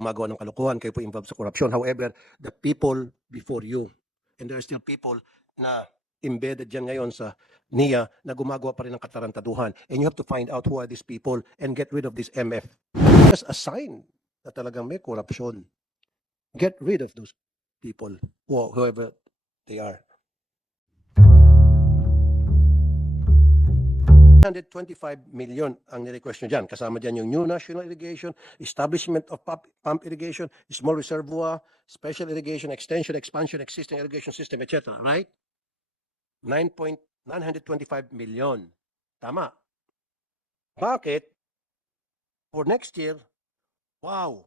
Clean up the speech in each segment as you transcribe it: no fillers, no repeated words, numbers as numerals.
gumagawa ng kalokohan, kayo po involved sa corruption. However, the people before you, and there are still people na embedded dyan ngayon sa NIA na gumagawa pa rin ng katarantaduhan. And you have to find out who are these people and get rid of this MF. Just a sign na talagang may corruption. Get rid of those people, whoever they are. 125 million ang nirequest nyo dyan. Kasama dyan yung new national irrigation, establishment of pump irrigation, small reservoir, special irrigation, extension, expansion, existing irrigation system, etc. Right? 9.925 million. Tama. Bakit? For next year, wow.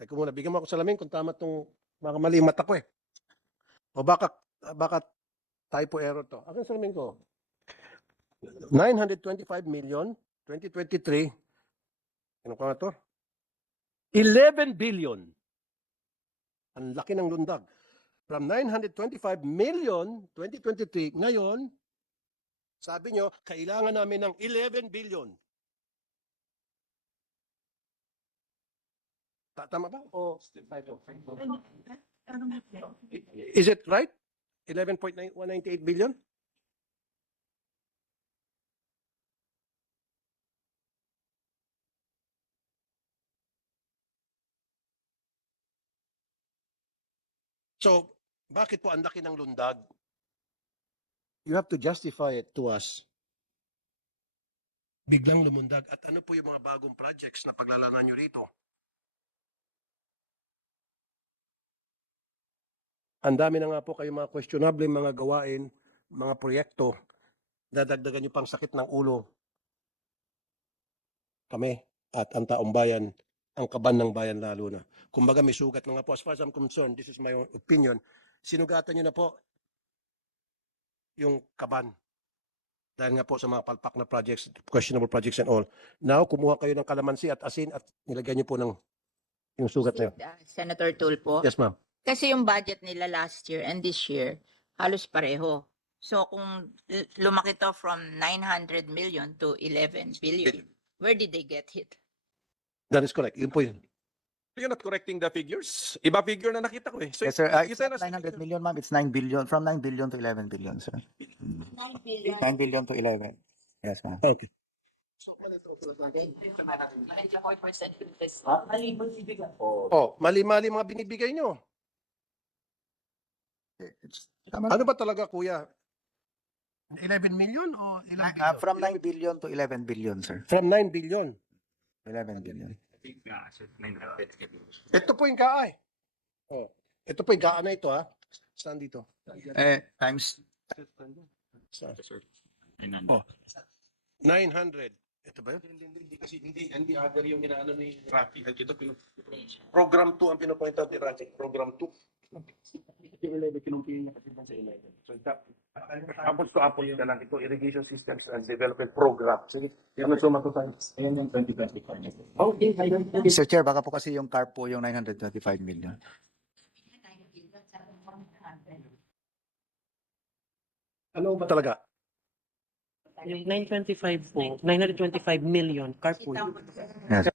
Teka muna, bigyan mo ako salamin kung tama itong mga mali mata ko eh. O baka typo error to. Akin salamin ko. 925 million, 2023, ano ka nga to? 11 billion. Ang laki ng lundag. From 925 million, 2023, ngayon, sabi nyo, kailangan namin ng 11 billion. Tama ba? O, is it right? 11.198 billion? So, bakit po ang laki ng lundag? You have to justify it to us. Biglang lumundag. At ano po yung mga bagong projects na paglalanan nyo rito? Ang dami na nga po kayo mga questionable mga gawain, mga proyekto, dadagdagan nyo pang sakit ng ulo. Kami at ang taong bayan, ang kaban ng bayan lalo na. Kumbaga may sugat na nga po. As far as I'm concerned, this is my own opinion, sinugatan nyo na po yung kaban. Dahil nga po sa mga palpak na projects, questionable projects and all. Now, kumuha kayo ng kalamansi at asin at nilagyan nyo po ng yung sugat na yun. Senator Tulfo. Yes, ma'am. Kasi yung budget nila last year and this year, halos pareho. So kung lumaki to from 900 million to 11 billion, where did they get hit? That is correct. Yun po yun. You're not correcting the figures. Iba figure na nakita ko eh. So Yes, sir. you It's send not us 900 million, ma'am. It's 9 billion. From 9 billion to 11 billion, sir. 9 billion. 9 billion to 11. Yes, ma'am. Okay. Oh, mali-mali mga binibigay nyo. Ano ba talaga, kuya? 11 million o 11 billion? From 9 billion to 11 billion, sir. From 9 billion. 11 billion. Ito po yung kaa eh. Oh. Ito po yung kaa na ito ha. Saan dito? Times. Saan? Oh. 900. Ito ba yun? Hindi kasi hindi other yung inaano ni Rafi. Ito program 2 ang pinopoint out ni Rafi. Program 2. Apples to apples ka lang. Ito irrigation systems and development program. Sige. Yung nagsumato tayo. Ayan yung 2025. Okay. Mr. Chair, baka po kasi yung CARP po yung 925 million. Ano ba talaga? Yung 925 po, 925 million carpool. Yes.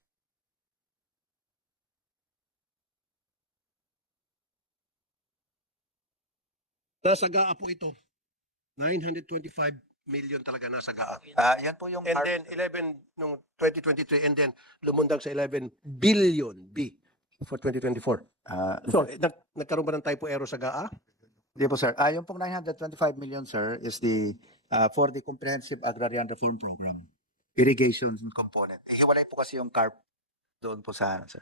Nasa GAA po ito. 925 million talaga nasa GAA. Yan po yung And CARP. then 11 nung 2023 and then lumundag sa 11 billion B for 2024. So, nagkaroon ba ng typo error sa GAA? Hindi po, sir. Yung pong 925 million, sir, is the for the Comprehensive Agrarian Reform Program. Irrigation component. Hiwalay po kasi yung CARP doon po sa, sir.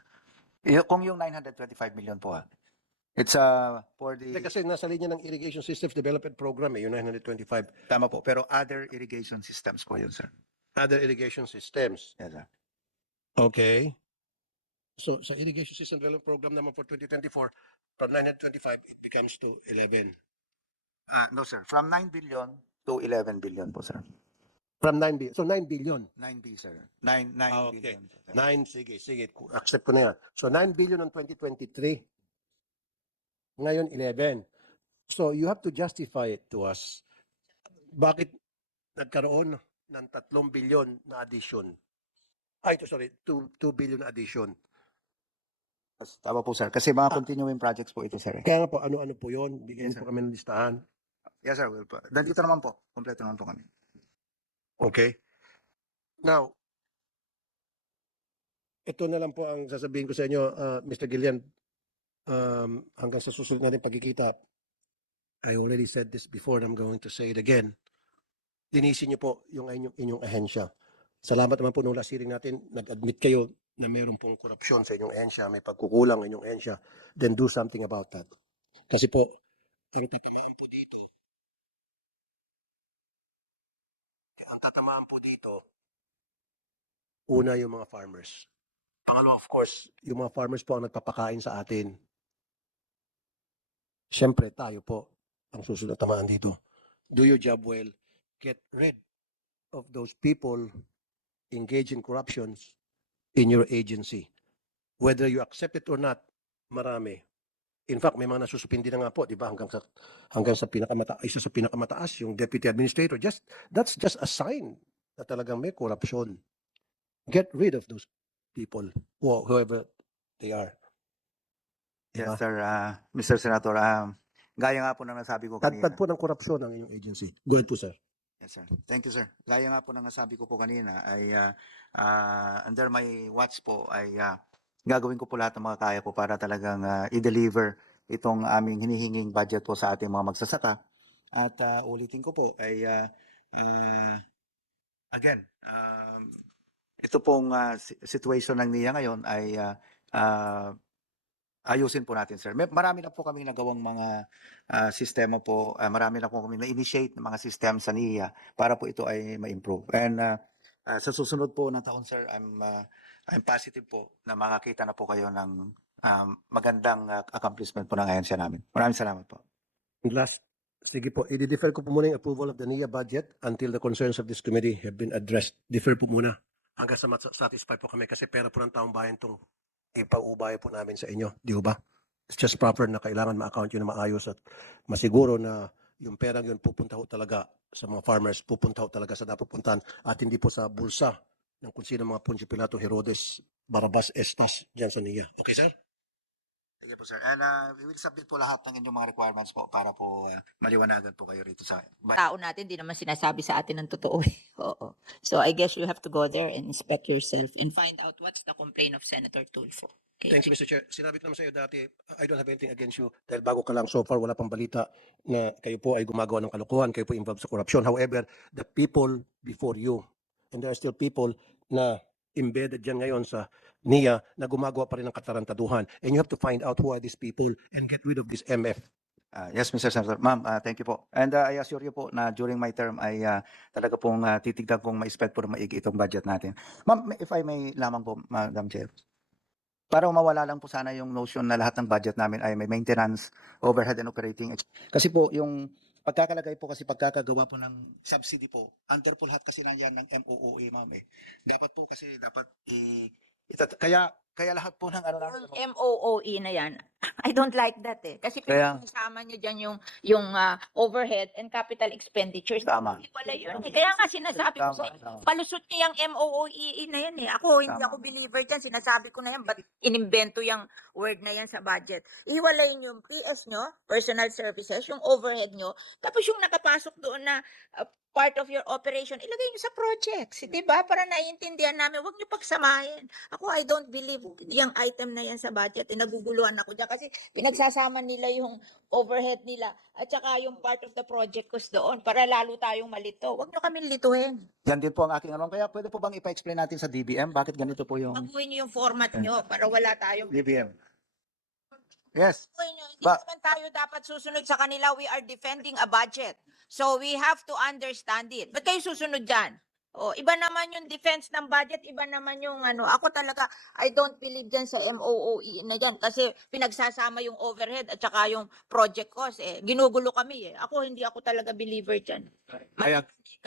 Kung yung 925 million po, it's for the... Kasi nasa linya ng Irrigation Systems Development Program yung 925. Tama po, pero other irrigation systems po yun, sir. Other irrigation systems. Yes, sir. Okay. So sa Irrigation System Development Program naman for 2024, from 925, it becomes to 11. No, sir. From 9 billion to 11 billion po, sir. From 9 billion. So 9 billion. 9B, sir. 9 Okay. billion. po, sir. 9, sige. Accept ko na yan. So 9 billion on 2023. Ngayon 11. So you have to justify it to us. Bakit nagkaroon ng 3 billion na addition? Ay, sorry, 2 billion addition. Tama po, sir. Kasi mga continuing projects po ito, sir. Kaya nga po, ano-ano po yun? Bigyan Yes, po sir. kami ng listahan. Yes, sir. Will po. Nandito naman po. Kompleto naman po kami. Okay? Now, ito na lang po ang sasabihin ko sa inyo, Mr. Gillian, hanggang sa susunod natin pagkikita. I already said this before and I'm going to say it again. Linisin niyo po yung inyong ahensya. Salamat naman po nung last hearing natin, nag-admit kayo na mayroon pong korupsyon sa inyong ahensya, may pagkukulang ng inyong ahensya, then do something about that. Kasi po, ang tatamaan po dito, una yung mga farmers. Pangalawa, of course, yung mga farmers po ang nagpapakain sa atin. Siyempre, tayo po ang susunod na tamaan dito. Do your job well. Get rid of those people engaged in corruptions in your agency. Whether you accept it or not, marami. In fact, may mga nasususpindi na nga po, di ba? Hanggang sa isa sa pinakamataas, yung deputy administrator. That's just a sign na talagang may korupsyon. Get rid of those people, whoever they are. Yes, Diba? sir. Mr. Senator, gaya nga po ng nasabi ko kanina. Tagtag po ng korupsyon ang inyong agency. Go ahead po, sir. Yes, sir. Thank you, sir. Gaya nga po ng nasabi ko po kanina ay under my watch po ay gagawin ko po lahat ng mga kaya po para talagang i-deliver itong aming hinihinging budget po sa ating mga magsasaka. At ulitin ko po ay again, ito pong situation ng NIA ngayon ay ayusin po natin, sir. Marami na po kami nagawang mga sistema po, marami na po kami na-initiate ng mga system sa NIA para po ito ay ma-improve. And sa susunod po na taon, sir, I'm positive po na makakita na po kayo ng magandang accomplishment po ng ahensya namin. Maraming salamat po. And last, sige po, i-defer ko po muna yung approval of the NIA budget until the concerns of this committee have been addressed. Defer po muna. Hanggang sa satisfy po kami kasi pera po ng taong bayan itong ipaubaya po namin sa inyo. Di ba? It's just proper na kailangan ma-account yun na maayos at masiguro na yung perang yun pupunta ho talaga sa mga farmers, pupunta ho talaga sa napupuntahan at hindi po sa bulsa ng kung sino mga Poncio Pilato, Herodes, Barabas, Estas, dyan sa NIA. Okay, sir? Sige po, sir. And we will submit po lahat ng inyong mga requirements po para po maliwanagan po kayo rito sa Tao natin, di naman sinasabi sa atin ng totoo. Oo. So I guess you have to go there and inspect yourself and find out what's the complaint of Senator Tulfo. Okay. Thank you, Mr. Chair. Sinabi ko naman sa iyo dati, I don't have anything against you dahil bago ka lang so far, wala pang balita na kayo po ay gumagawa ng kalokohan, kayo po involved sa korupsyon. However, the people before you, and there are still people na embedded dyan ngayon sa NIA na gumagawa pa rin ng katarantaduhan. And you have to find out who are these people and get rid of this MF. Yes, Mr. Senator. Ma'am, thank you po. And I assure you po na during my term ay talaga pong titignan kong ma-spend po na maigi itong budget natin. Ma'am, if I may lamang po, Madam Chair. Para mawala lang po sana yung notion na lahat ng budget namin ay may maintenance, overhead and operating. Kasi po yung pagkakalagay po kasi pagkakagawa po ng subsidy po, under po lahat kasi nandiyan ng MOOE, ma'am eh. Dapat po kasi kaya lahat po ng ano namin. Yung MOOE na yan, I don't like that eh. Kasi Kaya- pinasama nyo dyan yung overhead and capital expenditures. Tama. Wala yun. Kaya nga sinasabi ko Tama, sa tama. palusot niyo yung MOOE na yan eh. Ako, hindi Tama. ako believer dyan. Sinasabi ko na yan, ba't inimbento yung word na yan sa budget? Iwalay nyo yung PS nyo, personal services, yung overhead nyo, tapos yung nakapasok doon na part of your operation, ilagay nyo sa projects. Di ba? Para naiintindihan namin, huwag nyo pagsamahin. Ako, I don't believe yung item na yan sa budget. Naguguluhan ako dyan kasi pinagsasama nila yung overhead nila at saka yung part of the project cost doon para lalo tayong malito. Huwag nyo kami lituhin. Yan din po ang aking anong. Kaya pwede po bang ipa-explain natin sa DBM bakit ganito po yung Baguhin nyo yung format nyo para wala tayong DBM? Yes. baguhin nyo. Hindi Ba- naman tayo dapat susunod sa kanila. We are defending a budget. So we have to understand it. Ba't kayo susunod dyan? Oh, iba naman yung defense ng budget, iba naman yung ano. Ako talaga, I don't believe dyan sa MOOE na yan kasi pinagsasama yung overhead at saka yung project cost. Ginugulo kami eh. Ako, hindi ako talaga believer dyan.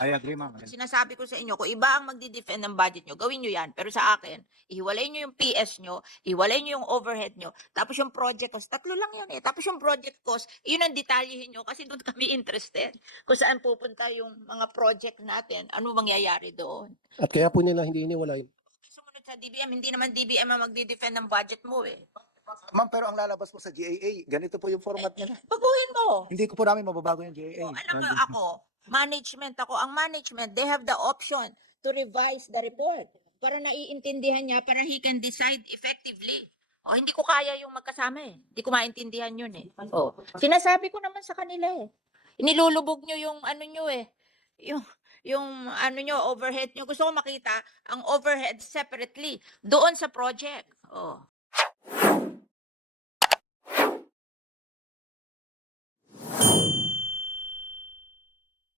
I agree, ma'am. Sinasabi ko sa inyo, kung iba ang magdi-defend ng budget nyo, gawin nyo yan. Pero sa akin, ihiwalay nyo yung PS nyo, ihiwalay nyo yung overhead nyo, tapos yung project cost, tatlo lang yun eh. Tapos yung project cost, yun ang detalyihin nyo kasi doon kami interested. Kung saan pupunta yung mga project natin, ano mangyayari doon. At kaya po nila hindi iniwalay. Sumunod sa DBM, hindi naman DBM ang magdi-defend ng budget mo eh. Ma'am, pero ang lalabas po sa GAA, ganito po yung format nila. Baguhin mo. Hindi ko po namin mababago yung GAA. Oh, alam mo ako, ang management, they have the option to revise the report para naiintindihan niya, para he can decide effectively. Oh, hindi ko kaya yung magkasama eh. Hindi ko maintindihan yun eh. Oh, sinasabi ko naman sa kanila eh. Inilulubog nyo yung ano nyo eh. Yung ano nyo, overhead nyo. Gusto ko makita ang overhead separately doon sa project. Oh.